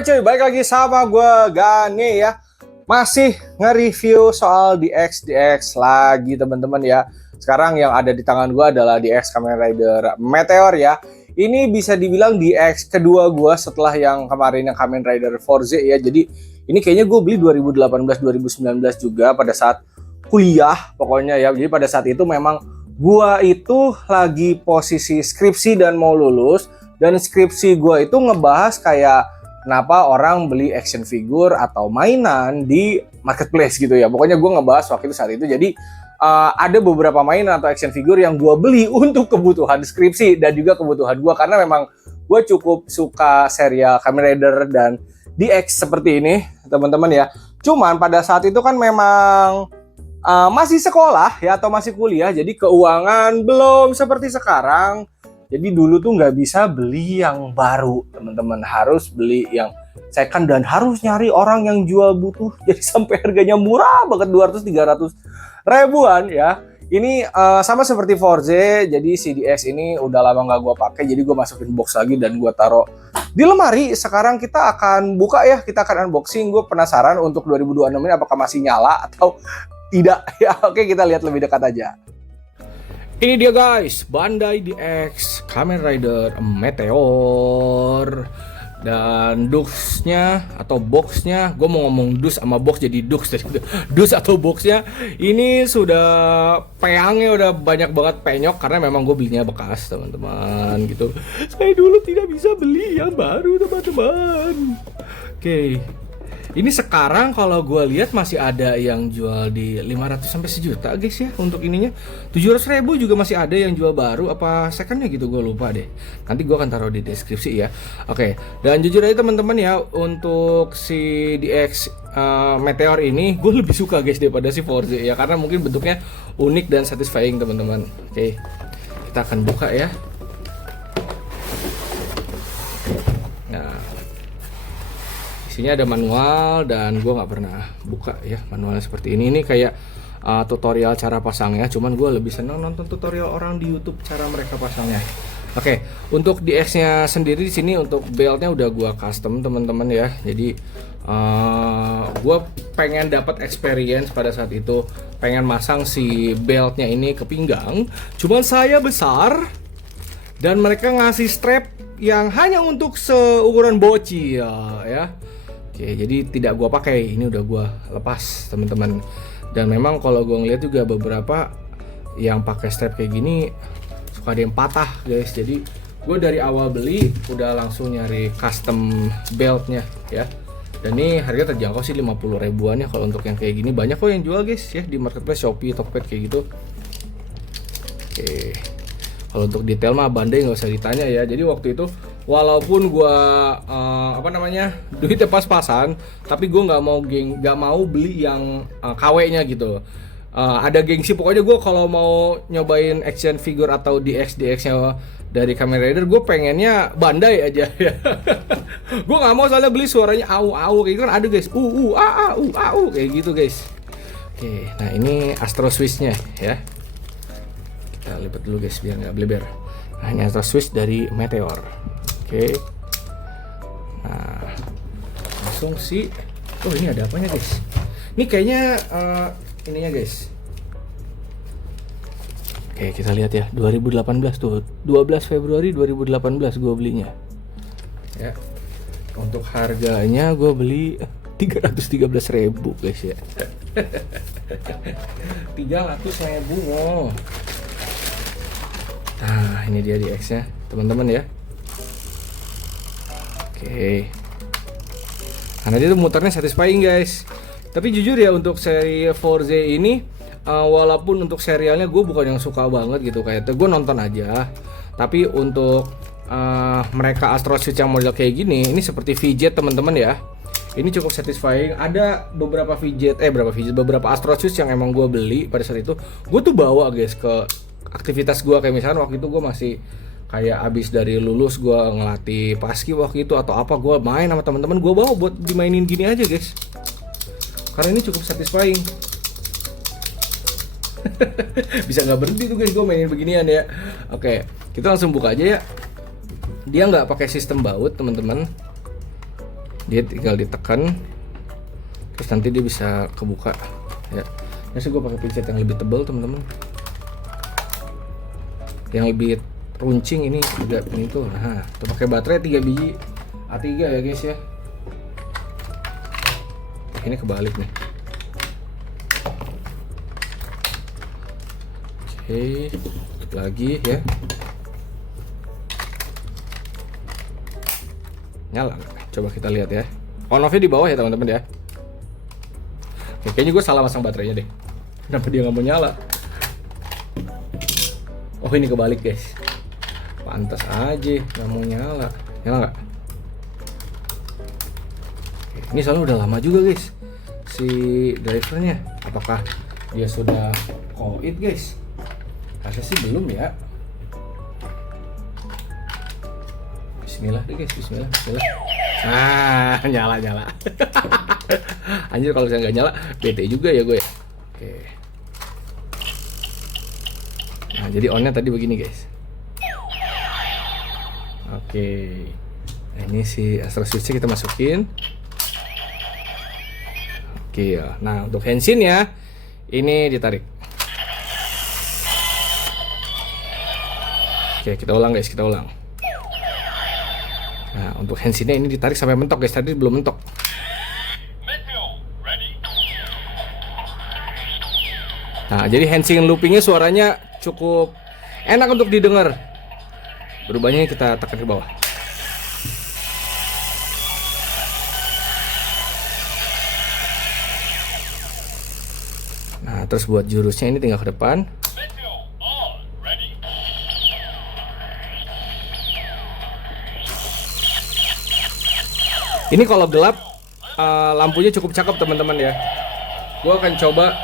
Oke cuy, balik lagi sama gue Gane ya. Masih nge-review soal DX lagi teman-teman ya. Sekarang yang ada di tangan gue adalah DX Kamen Rider Meteor ya. Ini bisa dibilang DX kedua gue setelah yang kemarin yang Kamen Rider Forze ya. Jadi ini kayaknya gue beli 2018-2019 juga pada saat kuliah pokoknya ya. Jadi pada saat itu memang gue itu lagi posisi skripsi dan mau lulus. Dan skripsi gue itu ngebahas kayak kenapa orang beli action figure atau mainan di marketplace gitu ya. Pokoknya gue ngebahas waktu itu saat itu. Jadi ada beberapa mainan atau action figure yang gue beli untuk kebutuhan skripsi dan juga kebutuhan gue. Karena memang gue cukup suka serial Kamen Rider dan DX seperti ini teman-teman ya. Cuman pada saat itu kan memang masih sekolah ya atau masih kuliah. Jadi keuangan belum seperti sekarang. Jadi dulu tuh nggak bisa beli yang baru, teman-teman. Harus beli yang second dan harus nyari orang yang jual butuh. Jadi sampai harganya murah banget, 200-300 ribuan ya. Ini sama seperti Forze, jadi CDX ini udah lama nggak gue pakai. Jadi gue masukin box lagi dan gue taruh di lemari. Sekarang kita akan buka ya, kita akan unboxing. Gue penasaran untuk 2026 ini apakah masih nyala atau tidak ya. Oke, kita lihat lebih dekat aja. Ini dia guys, Bandai DX Kamen Rider Meteor. Dan dusnya atau boxnya, gue mau ngomong dus sama box jadi dux. Dus atau boxnya ini sudah peangnya udah banyak banget penyok karena memang gue belinya bekas teman-teman gitu. Saya dulu tidak bisa beli yang baru teman-teman. Oke. Ini sekarang kalau gue lihat masih ada yang jual di 500 sampai sejuta guys ya untuk ininya. 700 ribu juga masih ada yang jual baru apa secondnya gitu, gue lupa deh. Nanti gue akan taruh di deskripsi ya. Oke, dan jujur aja teman-teman ya, untuk si DX Meteor ini gue lebih suka guys daripada si Forze ya, karena mungkin bentuknya unik dan satisfying teman-teman. Oke, kita akan buka ya. Isinya ada manual dan gue nggak pernah buka ya manualnya seperti ini. Ini kayak tutorial cara pasangnya, cuman gue lebih senang nonton tutorial orang di YouTube cara mereka pasangnya. Oke, untuk DX-nya sendiri di sini untuk beltnya udah gue custom teman-teman ya. Jadi gue pengen dapat experience pada saat itu, pengen masang si beltnya ini ke pinggang. Cuman saya besar dan mereka ngasih strap yang hanya untuk seukuran bocil ya. Oke, jadi tidak gua pakai, ini udah gua lepas teman-teman. Dan memang kalau gua ngeliat juga beberapa yang pakai strap kayak gini suka ada yang patah guys. Jadi gua dari awal beli udah langsung nyari custom beltnya ya. Dan ini harga terjangkau sih 50 ribuan ya kalau untuk yang kayak gini. Banyak kok yang jual guys ya di marketplace, Shopee, Tokped kayak gitu. Oke. Kalau untuk detail mah Bandai nggak usah ditanya ya. Jadi waktu itu walaupun gua duitnya pas-pasan, tapi gue nggak mau beli yang KW-nya gitu. Ada gengsi pokoknya gue kalau mau nyobain action figure atau DX-nya dari Kamen Rider, gue pengennya Bandai aja ya. Gue nggak mau soalnya beli suaranya au kayak gitu kan ada guys, kayak gitu guys. Oke, nah ini Astro Swiss-nya ya. Kita lipat dulu guys biar nggak bleber. Nah ini Astro Swiss dari Meteor. Oke. Nah langsung sih. Oh ini ada apanya guys? Ini kayaknya ininya guys. Oke kita lihat ya, 2018 tuh 12 Februari 2018 gue belinya ya. Untuk harganya gue beli 313 ribu guys ya. 300 ribu oh. Nah ini dia DX nya teman-teman ya. Oke. Karena dia tuh muternya satisfying guys. Tapi jujur ya untuk seri Forze ini walaupun untuk serialnya gue bukan yang suka banget gitu, kayak gue nonton aja. Tapi untuk mereka Astro Switch yang model kayak gini, ini seperti fidget teman-teman ya. Ini cukup satisfying. Ada beberapa beberapa Astro Switch yang emang gue beli pada saat itu. Gue tuh bawa guys ke aktivitas gue, kayak misalkan waktu itu gue masih kayak abis dari lulus gue ngelatih paski waktu itu atau apa, gue main sama teman-teman, gue bawa buat dimainin gini aja guys, karena ini cukup satisfying. Bisa nggak berhenti tuh guys gue mainin beginian ya. Oke, kita langsung buka aja ya. Dia nggak pakai sistem baut teman-teman. Dia tinggal ditekan, terus nanti dia bisa kebuka ya. Biasanya gue pakai pincet yang lebih tebal teman-teman, yang lebih runcing. Ini juga ini tuh. Nah, kita pakai baterai 3 biji A3 ya guys ya. Ini kebalik nih. Oke, tutup lagi ya. Nyala nggak? Coba kita lihat ya. On off-nya di bawah ya teman-teman ya. Oke, kayaknya gue salah masang baterainya deh. Kenapa dia nggak mau nyala? Oh, ini kebalik guys. Pantas aja nggak mau nyala. Nyala nggak? Oke, ini soalnya udah lama juga guys si drivernya. Apakah dia sudah koit guys? Harusnya sih belum ya. Bismillah deh guys, bismillah. Ah, nyala. Anjir, kalau saya nggak nyala, bete juga ya gue ya. Oke. Nah, jadi onnya tadi begini guys. Oke. Nah, ini si Astro Switch kita masukin. Oke ya. Nah, untuk handsin ya, ini ditarik. Oke, kita ulang guys, kita ulang. Nah, untuk handsinnya ini ditarik sampai mentok guys, tadi belum mentok. Nah, jadi handsin loopingnya suaranya cukup enak untuk didengar. Berubahnya kita tekan ke bawah. Nah, terus buat jurusnya ini tinggal ke depan. Ini kalau gelap lampunya cukup cakep teman-teman ya. Gue akan coba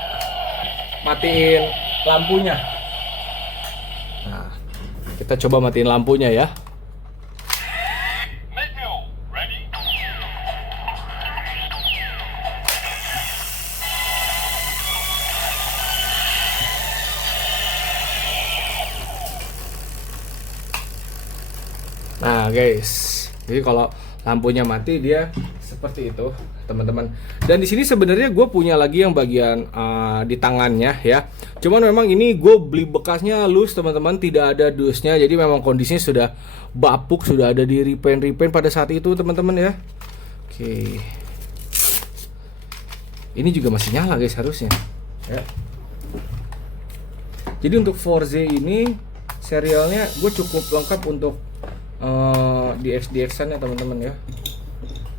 matiin lampunya. Nah, kita coba matiin lampunya ya. Nah guys, jadi kalau lampunya mati dia seperti itu teman-teman. Dan di sini sebenarnya gue punya lagi yang bagian di tangannya ya. Cuman memang ini gue beli bekasnya loose teman-teman, tidak ada dusnya. Jadi memang kondisinya sudah bapuk, sudah ada di repaint pada saat itu teman-teman ya. Oke. Ini juga masih nyala guys harusnya. Ya. Jadi untuk 4Z ini serialnya gue cukup lengkap untuk DX-an ya teman-teman ya.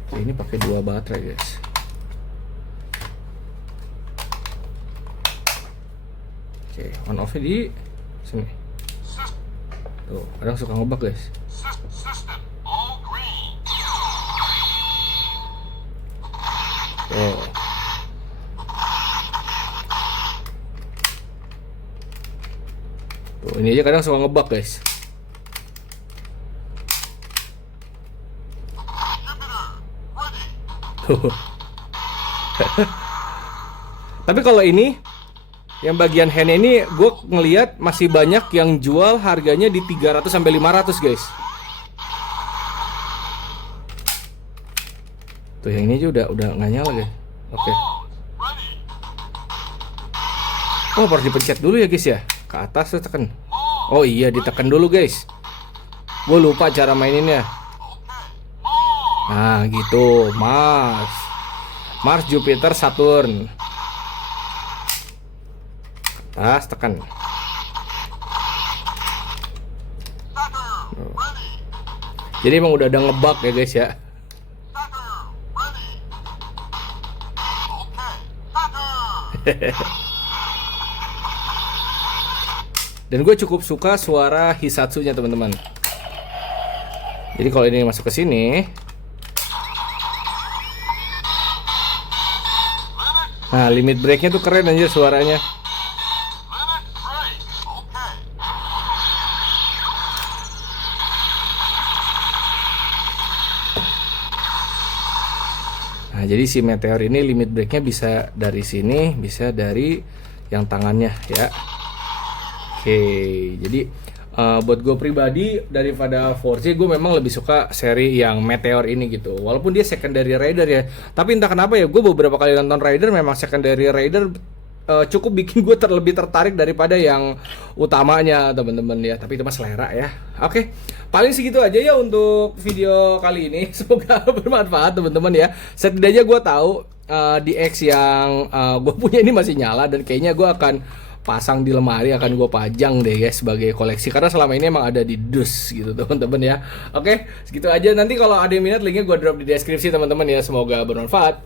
Oke, ini pakai 2 baterai guys. Oke, on off di sini. Tuh, kadang suka ngebug guys. Oh. Tuh, ini aja kadang suka ngebug guys. Tapi kalau ini yang bagian hand ini gue ngelihat masih banyak yang jual harganya di 300 sampai 500 guys. Tuh yang ini aja udah nggak nyala guys. Oke. Oh, harus dipencet dulu ya guys ya. Ke atas tuh tekan. Oh iya, ditekan dulu guys. Gue lupa cara maininnya. Nah gitu, Mars, Jupiter, Saturn. Atas tekan. Jadi emang udah ada ngebug ya guys ya. Dan gue cukup suka suara Hisatsunya teman-teman. Jadi kalau ini masuk ke sini, nah limit breaknya tuh keren aja suaranya. Nah jadi si Meteor ini limit breaknya bisa dari sini, bisa dari yang tangannya ya. Oke, jadi Buat gue pribadi daripada Forza, gue memang lebih suka seri yang Meteor ini gitu. Walaupun dia secondary rider ya, tapi entah kenapa ya gue beberapa kali nonton rider memang secondary rider cukup bikin gue lebih tertarik daripada yang utamanya teman-teman ya. Tapi itu mah selera ya. Oke, paling segitu aja ya untuk video kali ini. Semoga bermanfaat teman-teman ya. Setidaknya gue tahu DX yang gue punya ini masih nyala, dan kayaknya gue akan pasang di lemari, akan gue pajang deh ya sebagai koleksi, karena selama ini emang ada di dus gitu teman-teman ya. Oke, segitu aja. Nanti kalau ada yang minat, linknya gue drop di deskripsi teman-teman ya. Semoga bermanfaat.